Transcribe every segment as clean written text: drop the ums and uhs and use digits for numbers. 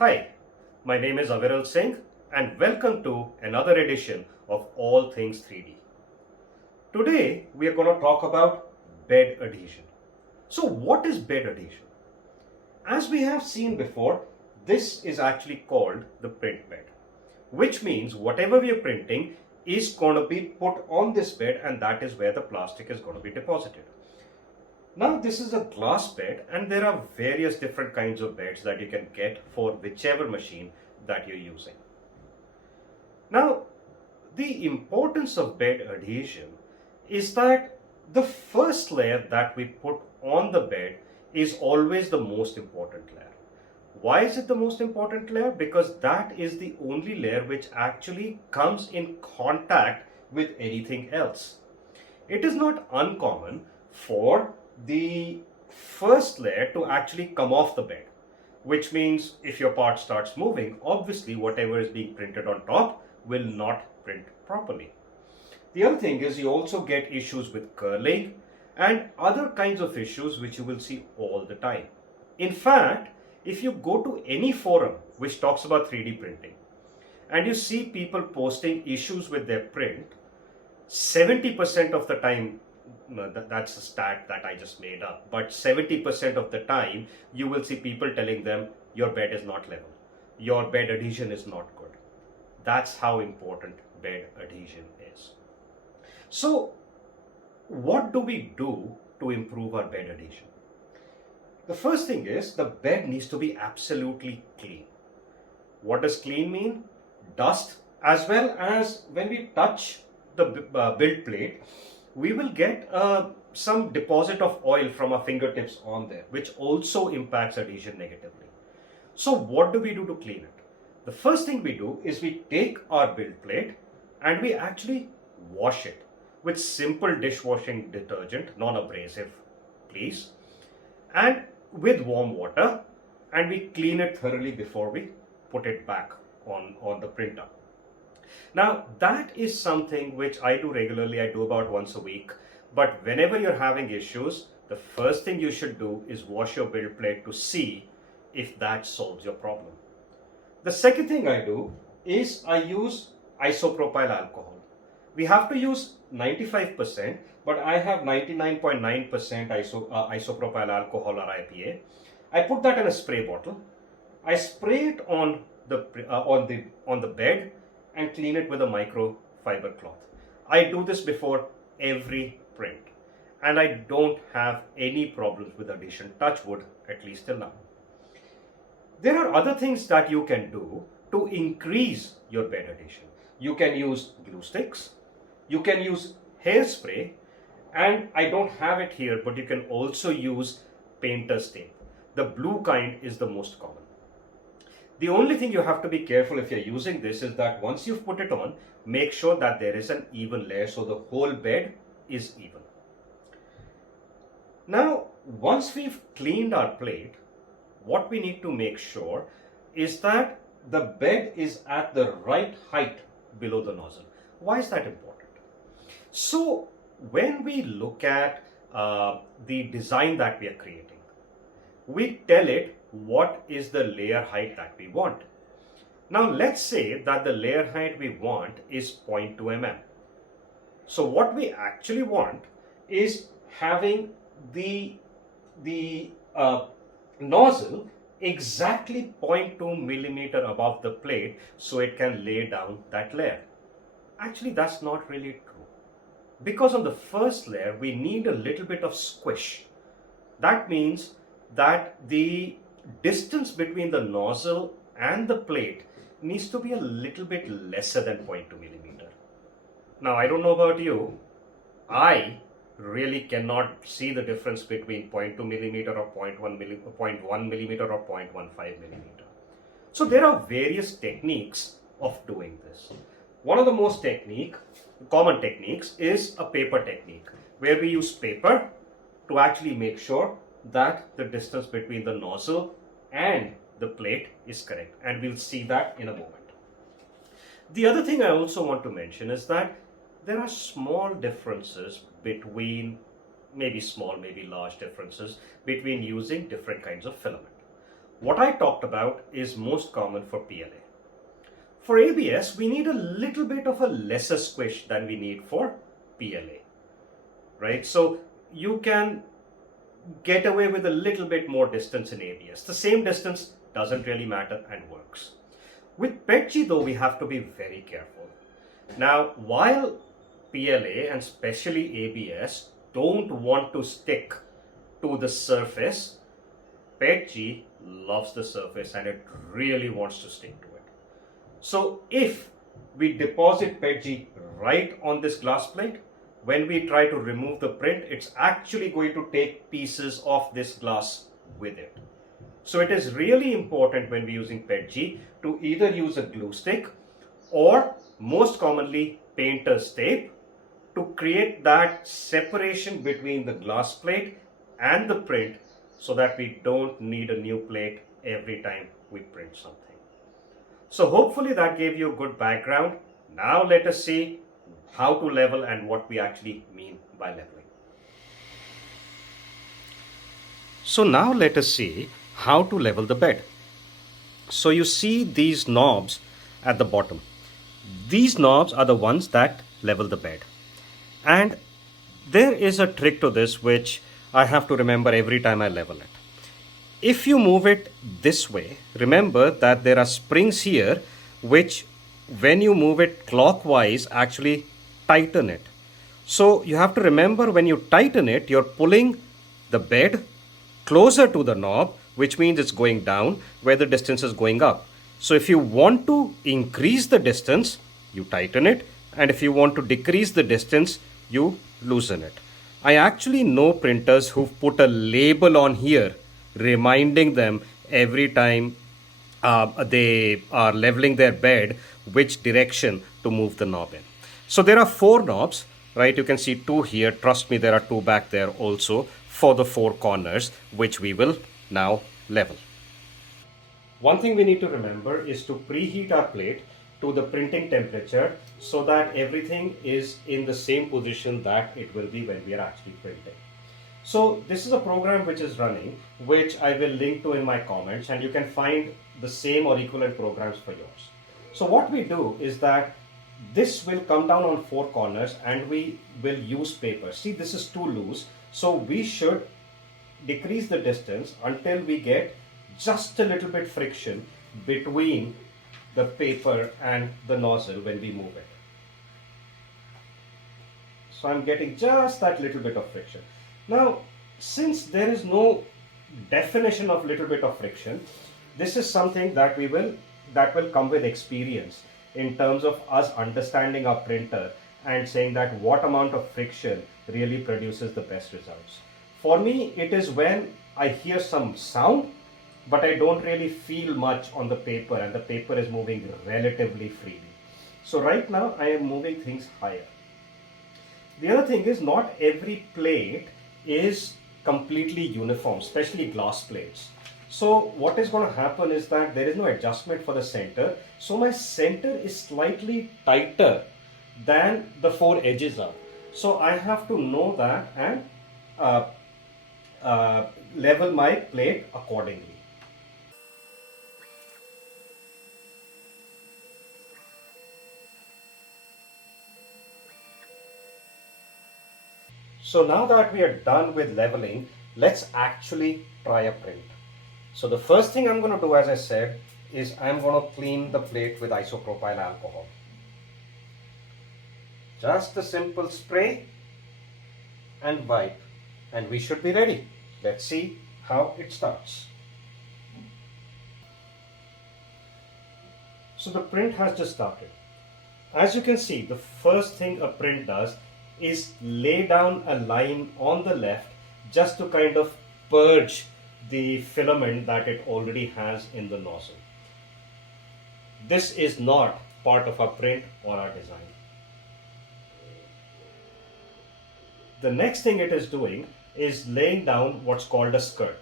Hi, my name is Aviral Singh and welcome to another edition of All Things 3D. Today we are going to talk about bed adhesion. So what is bed adhesion? As we have seen before, this is actually called the print bed, which means whatever we are printing is going to be put on this bed and that is where the plastic is going to be deposited. Now this is a glass bed and there are various different kinds of beds that you can get for whichever machine that you're using. Now the importance of bed adhesion is that the first layer that we put on the bed is always the most important layer. Why is it the most important layer? Because that is the only layer which actually comes in contact with anything else. It is not uncommon for the first layer to actually come off the bed, which means if your part starts moving, obviously whatever is being printed on top will not print properly. The other thing is you also get issues with curling and other kinds of issues which you will see all the time. In fact, if you go to any forum which talks about 3D printing and you see people posting issues with their print, 70% of the time, that's a stat that I just made up, but 70% of the time you will see people telling them your bed is not level, your bed adhesion is not good. That's how important bed adhesion is. So what do we do to improve our bed adhesion? The first thing is the bed needs to be absolutely clean. What does clean mean? Dust, as well as when we touch the build plate, we will get some deposit of oil from our fingertips on there, which also impacts adhesion negatively. So what do we do to clean it? The first thing we do is we take our build plate and we actually wash it with simple dishwashing detergent, non-abrasive, please, and with warm water, and we clean it thoroughly before we put it back on the printer. Now that is something which I do regularly. I do about once a week. But whenever you're having issues, the first thing you should do is wash your build plate to see if that solves your problem. The second thing I do is I use isopropyl alcohol. We have to use 95%, but I have 99.9% isopropyl alcohol or IPA. I put that in a spray bottle. I spray it on the bed and clean it with a microfiber cloth. I do this before every print and I don't have any problems with adhesion, touch wood, at least till now. There are other things that you can do to increase your bed adhesion. You can use glue sticks, you can use hairspray, and I don't have it here, but you can also use painter's tape. The blue kind is the most common. The only thing you have to be careful if you're using this is that once you've put it on, make sure that there is an even layer so the whole bed is even. Now, once we've cleaned our plate, what we need to make sure is that the bed is at the right height below the nozzle. Why is that important? So, when we look at the design that we are creating, we tell it what is the layer height that we want. Now let's say that the layer height we want is 0.2 mm. So what we actually want is having the nozzle exactly 0.2 millimeter above the plate so it can lay down that layer. Actually, that's not really true. Because on the first layer, we need a little bit of squish. That means that the distance between the nozzle and the plate needs to be a little bit lesser than 0.2 millimeter. Now, I don't know about you. I really cannot see the difference between 0.2 millimeter or 0.1 millimeter or 0.15 millimeter. So there are various techniques of doing this. One of the most common techniques is a paper technique, where we use paper to actually make sure that the distance between the nozzle and the plate is correct, and we'll see that in a moment. The other thing I also want to mention is that there are small differences between, maybe small, maybe large differences between using different kinds of filament. What I talked about is most common for PLA. For ABS, we need a little bit of a lesser squish than we need for PLA, right? So you can get away with a little bit more distance in ABS. The same distance doesn't really matter and works. With PETG though, we have to be very careful. Now, while PLA and especially ABS don't want to stick to the surface, PETG loves the surface and it really wants to stick to it. So if we deposit PETG right on this glass plate, when we try to remove the print, it's actually going to take pieces of this glass with it. So it is really important when we're using PETG to either use a glue stick or most commonly painter's tape to create that separation between the glass plate and the print so that we don't need a new plate every time we print something. So hopefully that gave you a good background. Now let us see how to level and what we actually mean by leveling. So now let us see how to level the bed. So you see these knobs at the bottom. These knobs are the ones that level the bed. And there is a trick to this which I have to remember every time I level it. If you move it this way, remember that there are springs here which when you move it clockwise actually tighten it. So you have to remember when you tighten it, you're pulling the bed closer to the knob, which means it's going down where the distance is going up. So if you want to increase the distance, you tighten it, and if you want to decrease the distance, you loosen it. I actually know printers who've put a label on here reminding them every time they are leveling their bed which direction to move the knob in. So there are 4 knobs, right? You can see 2 here. Trust me, there are 2 back there also for the 4 corners, which we will now level. One thing we need to remember is to preheat our plate to the printing temperature so that everything is in the same position that it will be when we are actually printing. So this is a program which is running, which I will link to in my comments, and you can find the same or equivalent programs for yours. So what we do is that this will come down on 4 corners and we will use paper. See, this is too loose, so we should decrease the distance until we get just a little bit friction between the paper and the nozzle when we move it. So I'm getting just that little bit of friction. Now, since there is no definition of little bit of friction, this is something that that will come with experience in terms of us understanding our printer and saying that what amount of friction really produces the best results. For me, it is when I hear some sound, but I don't really feel much on the paper and the paper is moving relatively freely. So right now I am moving things higher. The other thing is not every plate is completely uniform, especially glass plates. So what is going to happen is that there is no adjustment for the center. So my center is slightly tighter than the 4 edges are. So I have to know that and level my plate accordingly. So now that we are done with leveling, let's actually try a print. So the first thing I'm going to do, as I said, is I'm going to clean the plate with isopropyl alcohol. Just a simple spray and wipe, and we should be ready. Let's see how it starts. So the print has just started. As you can see, the first thing a print does is lay down a line on the left just to kind of purge the filament that it already has in the nozzle. This is not part of our print or our design. The next thing it is doing is laying down what's called a skirt.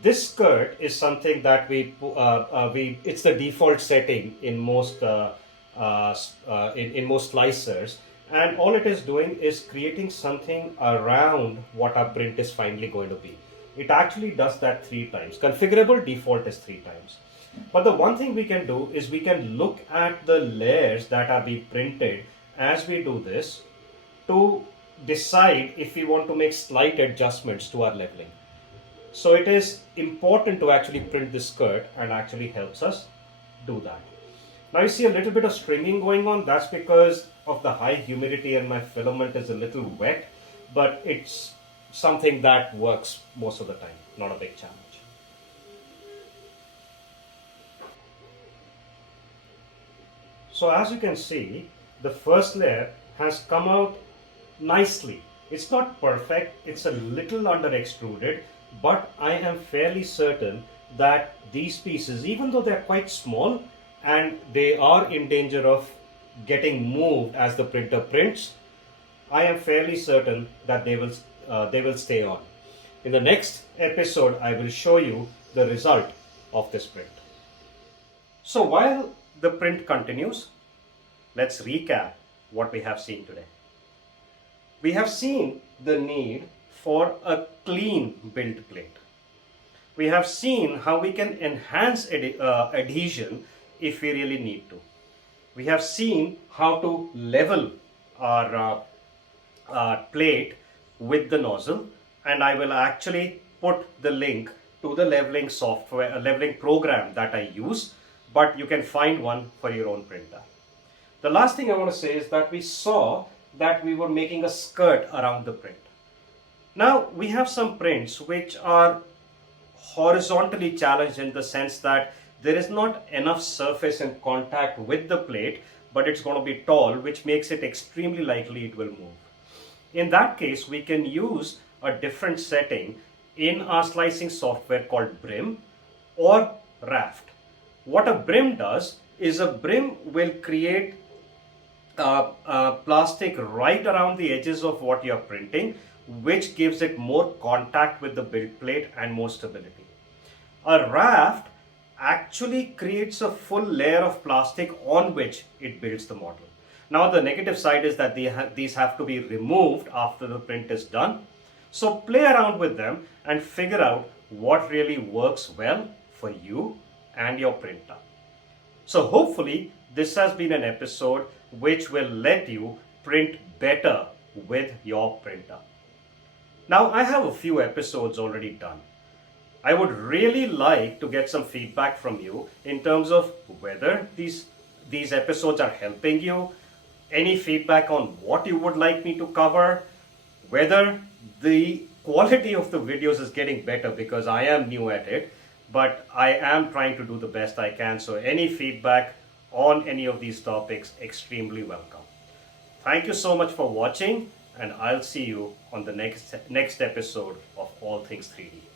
This skirt is something that it's the default setting in most most slicers, and all it is doing is creating something around what our print is finally going to be. it actually does that 3 times. Configurable default is 3 times. But the one thing we can do is we can look at the layers that are being printed as we do this to decide if we want to make slight adjustments to our leveling. So it is important to actually print this skirt and actually helps us do that. Now you see a little bit of stringing going on. That's because of the high humidity and my filament is a little wet, but it's something that works most of the time, not a big challenge. So as you can see, the first layer has come out nicely. It's not perfect, it's a little under extruded, but I am fairly certain that these pieces, even though they're quite small and they are in danger of getting moved as the printer prints, I am fairly certain that they will stay on. In the next episode, I will show you the result of this print. So while the print continues, let's recap what we have seen today. We have seen the need for a clean build plate. We have seen how we can enhance adhesion if we really need to. We have seen how to level our plate with the nozzle, and I will actually put the link to the leveling software, a leveling program that I use, but you can find one for your own printer. The last thing I want to say is that we saw that we were making a skirt around the print. Now we have some prints which are horizontally challenged in the sense that there is not enough surface in contact with the plate, but it's going to be tall, which makes it extremely likely it will move. In that case, we can use a different setting in our slicing software called Brim or Raft. What a Brim does is a Brim will create plastic right around the edges of what you're printing, which gives it more contact with the build plate and more stability. A raft actually creates a full layer of plastic on which it builds the model. Now the negative side is that these have to be removed after the print is done. So play around with them and figure out what really works well for you and your printer. So hopefully this has been an episode which will let you print better with your printer. Now I have a few episodes already done. I would really like to get some feedback from you in terms of whether these episodes are helping you, any feedback on what you would like me to cover, whether the quality of the videos is getting better, because I am new at it, but I am trying to do the best I can. So any feedback on any of these topics, extremely welcome. Thank you so much for watching, and I'll see you on the next episode of All Things 3D.